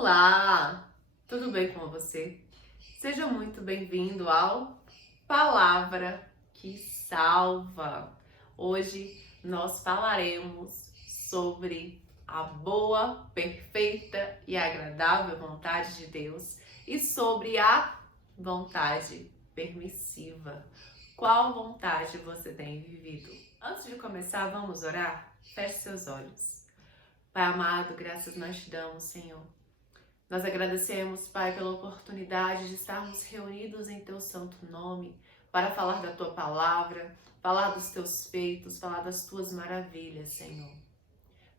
Olá, tudo bem com você? Seja muito bem-vindo ao Palavra que Salva. Hoje nós falaremos sobre a boa, perfeita e agradável vontade de Deus e sobre a vontade permissiva. Qual vontade você tem vivido? Antes de começar, vamos orar? Feche seus olhos. Pai amado, graças nós te damos, Senhor. Nós agradecemos, Pai, pela oportunidade de estarmos reunidos em Teu santo nome para falar da Tua palavra, falar dos Teus feitos, falar das Tuas maravilhas, Senhor.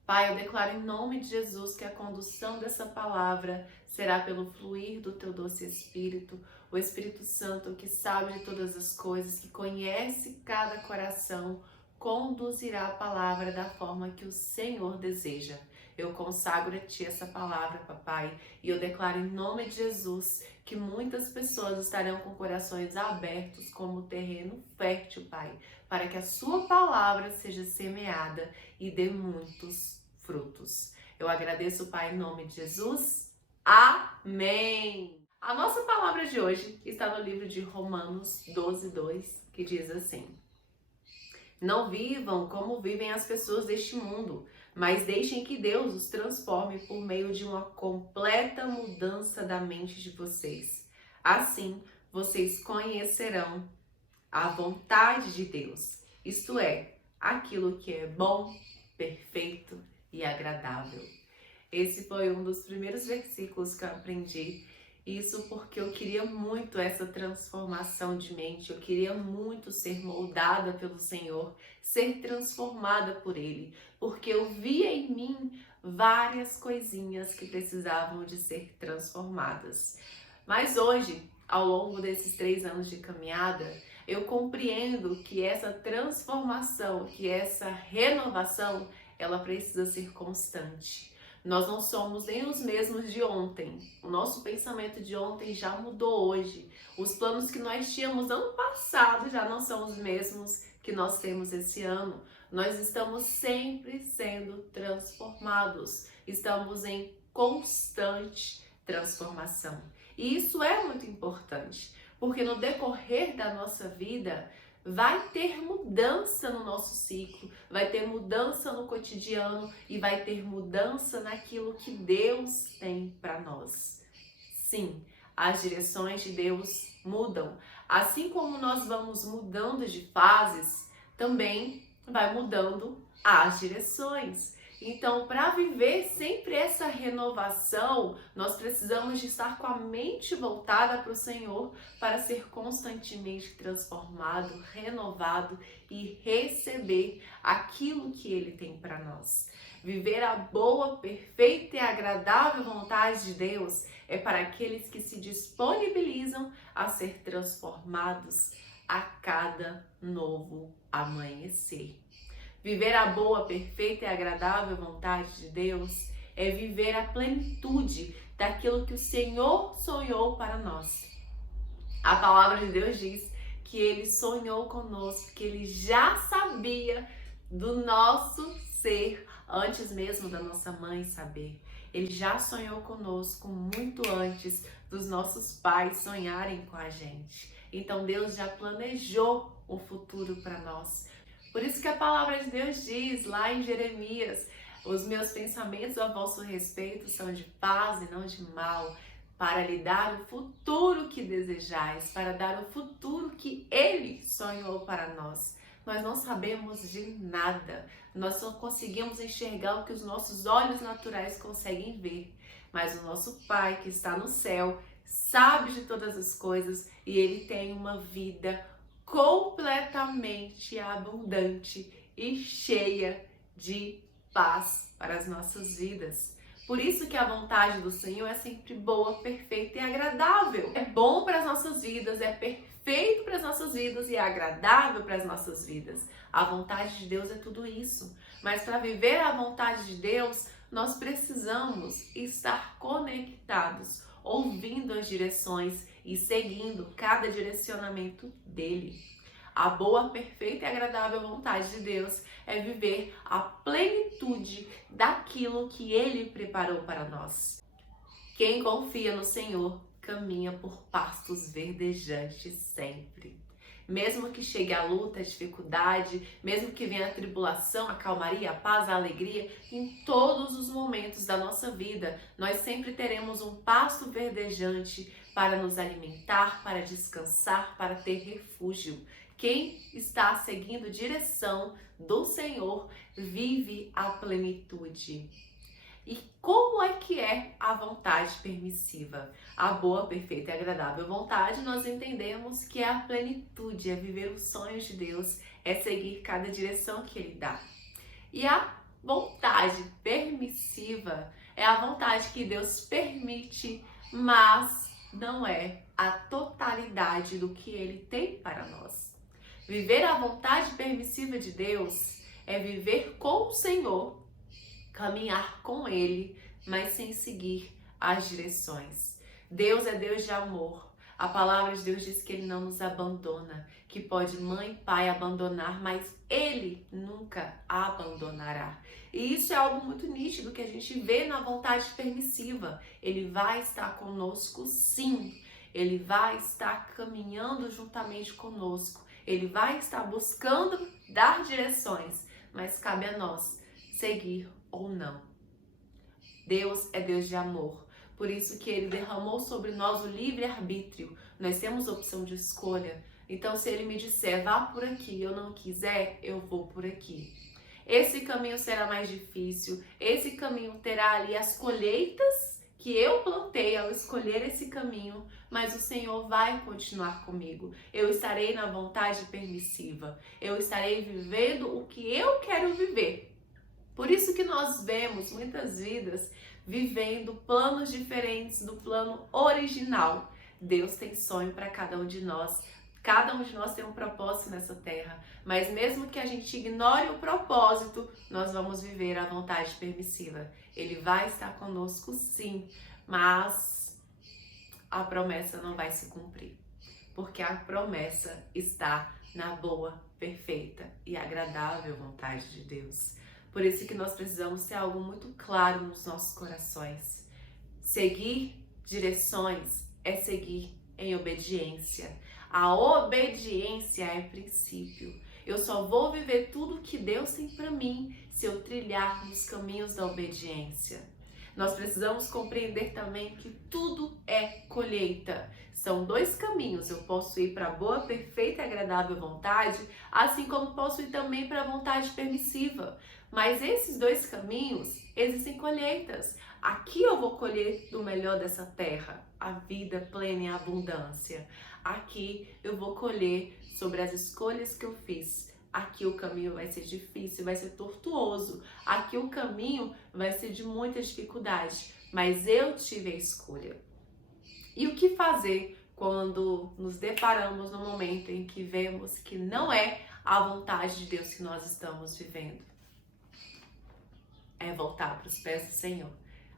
Pai, eu declaro em nome de Jesus que a condução dessa palavra será pelo fluir do Teu doce Espírito, o Espírito Santo que sabe de todas as coisas, que conhece cada coração, conduzirá a palavra da forma que o Senhor deseja. Eu consagro a Ti essa palavra, Papai, e eu declaro em nome de Jesus que muitas pessoas estarão com corações abertos como terreno fértil, Pai, para que a Sua palavra seja semeada e dê muitos frutos. Eu agradeço, Pai, em nome de Jesus. Amém! A nossa palavra de hoje está no livro de Romanos 12:2, que diz assim: Não vivam como vivem as pessoas deste mundo, mas deixem que Deus os transforme por meio de uma completa mudança da mente de vocês. Assim, vocês conhecerão a vontade de Deus, isto é, aquilo que é bom, perfeito e agradável. Esse foi um dos primeiros versículos que eu aprendi. Isso porque eu queria muito essa transformação de mente, eu queria muito ser moldada pelo Senhor, ser transformada por Ele, porque eu via em mim várias coisinhas que precisavam de ser transformadas. Mas hoje, ao longo desses 3 anos de caminhada, eu compreendo que essa transformação, que essa renovação, ela precisa ser constante. Nós não somos nem os mesmos de ontem. O nosso pensamento de ontem já mudou hoje. Os planos que nós tínhamos ano passado já não são os mesmos que nós temos esse ano. Nós estamos sempre sendo transformados. Estamos em constante transformação. E isso é muito importante, porque no decorrer da nossa vida vai ter mudança no nosso ciclo, vai ter mudança no cotidiano e vai ter mudança naquilo que Deus tem para nós. Sim, as direções de Deus mudam. Assim como nós vamos mudando de fases, também vai mudando as direções. Então, para viver sempre essa renovação, nós precisamos de estar com a mente voltada para o Senhor para ser constantemente transformado, renovado e receber aquilo que Ele tem para nós. Viver a boa, perfeita e agradável vontade de Deus é para aqueles que se disponibilizam a ser transformados a cada novo amanhecer. Viver a boa, perfeita e agradável vontade de Deus é viver a plenitude daquilo que o Senhor sonhou para nós. A palavra de Deus diz que Ele sonhou conosco, que Ele já sabia do nosso ser antes mesmo da nossa mãe saber. Ele já sonhou conosco muito antes dos nossos pais sonharem com a gente. Então Deus já planejou um futuro para nós. Por isso que a palavra de Deus diz lá em Jeremias: os meus pensamentos a vosso respeito são de paz e não de mal, para lhe dar o futuro que desejais, para dar o futuro que Ele sonhou para nós. Nós não sabemos de nada, nós só conseguimos enxergar o que os nossos olhos naturais conseguem ver. Mas o nosso Pai que está no céu sabe de todas as coisas e Ele tem uma vida completamente abundante e cheia de paz para as nossas vidas. Por isso que a vontade do Senhor é sempre boa, perfeita e agradável. É bom para as nossas vidas, é perfeito para as nossas vidas e é agradável para as nossas vidas. A vontade de Deus é tudo isso. Mas para viver a vontade de Deus, nós precisamos estar conectados, ouvindo as direções e seguindo cada direcionamento dele. A boa, perfeita e agradável vontade de Deus é viver a plenitude daquilo que Ele preparou para nós. Quem confia no Senhor caminha por pastos verdejantes sempre. Mesmo que chegue a luta, a dificuldade, mesmo que venha a tribulação, a calmaria, a paz, a alegria, em todos os momentos da nossa vida, nós sempre teremos um pasto verdejante para nos alimentar, para descansar, para ter refúgio. Quem está seguindo direção do Senhor vive a plenitude. E como é que é a vontade permissiva? A boa, perfeita e agradável vontade, nós entendemos que é a plenitude, é viver os sonhos de Deus, é seguir cada direção que Ele dá. E a vontade permissiva é a vontade que Deus permite, mas não é a totalidade do que Ele tem para nós. Viver a vontade permissiva de Deus é viver com o Senhor, caminhar com Ele, mas sem seguir as direções. Deus é Deus de amor. A palavra de Deus diz que Ele não nos abandona, que pode mãe e pai abandonar, mas Ele nunca abandonará. E isso é algo muito nítido que a gente vê na vontade permissiva. Ele vai estar conosco, sim. Ele vai estar caminhando juntamente conosco. Ele vai estar buscando dar direções, mas cabe a nós seguir ou não. Deus é Deus de amor, por isso que Ele derramou sobre nós o livre-arbítrio. Nós temos opção de escolha. Então, se Ele me disser, vá por aqui, e eu não quiser, eu vou por aqui. Esse caminho será mais difícil, esse caminho terá ali as colheitas que eu plantei ao escolher esse caminho, mas o Senhor vai continuar comigo. Eu estarei na vontade permissiva, eu estarei vivendo o que eu quero viver. Por isso que nós vemos muitas vidas vivendo planos diferentes do plano original. Deus tem sonho para cada um de nós. Cada um de nós tem um propósito nessa terra. Mas mesmo que a gente ignore o propósito, nós vamos viver a vontade permissiva. Ele vai estar conosco sim, mas a promessa não vai se cumprir. Porque a promessa está na boa, perfeita e agradável vontade de Deus. Por isso que nós precisamos ter algo muito claro nos nossos corações. Seguir direções é seguir em obediência. A obediência é princípio. Eu só vou viver tudo que Deus tem para mim se eu trilhar nos caminhos da obediência. Nós precisamos compreender também que tudo é colheita. São dois caminhos. Eu posso ir para a boa, perfeita e agradável vontade, assim como posso ir também para a vontade permissiva. Mas esses dois caminhos, existem colheitas. Aqui eu vou colher do melhor dessa terra, a vida plena e a abundância. Aqui eu vou colher sobre as escolhas que eu fiz. Aqui o caminho vai ser difícil, vai ser tortuoso. Aqui o caminho vai ser de muita dificuldade, mas eu tive a escolha. E o que fazer quando nos deparamos no momento em que vemos que não é a vontade de Deus que nós estamos vivendo? É voltar para os pés do Senhor.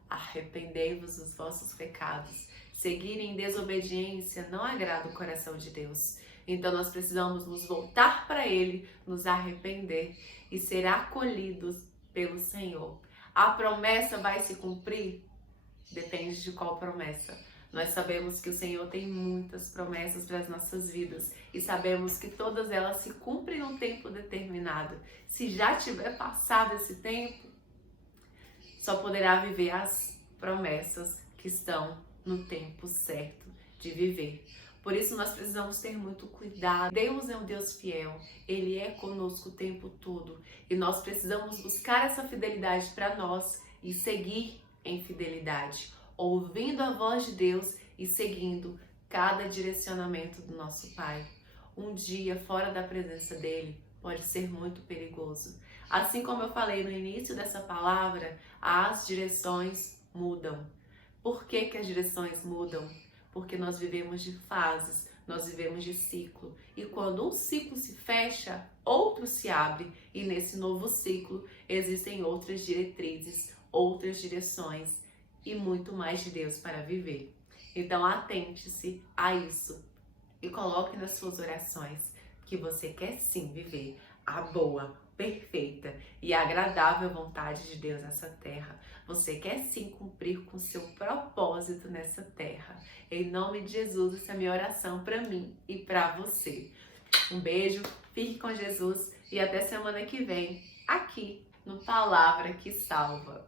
Arrependei-vos dos vossos pecados. Seguir em desobediência não agrada o coração de Deus. Então nós precisamos nos voltar para Ele, nos arrepender e ser acolhidos pelo Senhor. A promessa vai se cumprir? Depende de qual promessa. Nós sabemos que o Senhor tem muitas promessas para as nossas vidas e sabemos que todas elas se cumprem num tempo determinado. Se já tiver passado esse tempo, só poderá viver as promessas que estão no tempo certo de viver. Por isso nós precisamos ter muito cuidado. Deus é um Deus fiel, Ele é conosco o tempo todo e nós precisamos buscar essa fidelidade para nós e seguir em fidelidade, ouvindo a voz de Deus e seguindo cada direcionamento do nosso Pai. Um dia fora da presença dEle pode ser muito perigoso. Assim como eu falei no início dessa palavra, as direções mudam. Por que que as direções mudam? Porque nós vivemos de fases, nós vivemos de ciclo. E quando um ciclo se fecha, outro se abre. E nesse novo ciclo existem outras diretrizes, outras direções e muito mais de Deus para viver. Então atente-se a isso e coloque nas suas orações que você quer sim viver a boa, perfeita e agradável vontade de Deus nessa terra. Você quer sim cumprir com seu propósito nessa terra. Em nome de Jesus, essa é a minha oração para mim e para você. Um beijo, fique com Jesus e até semana que vem, aqui no Palavra que Salva.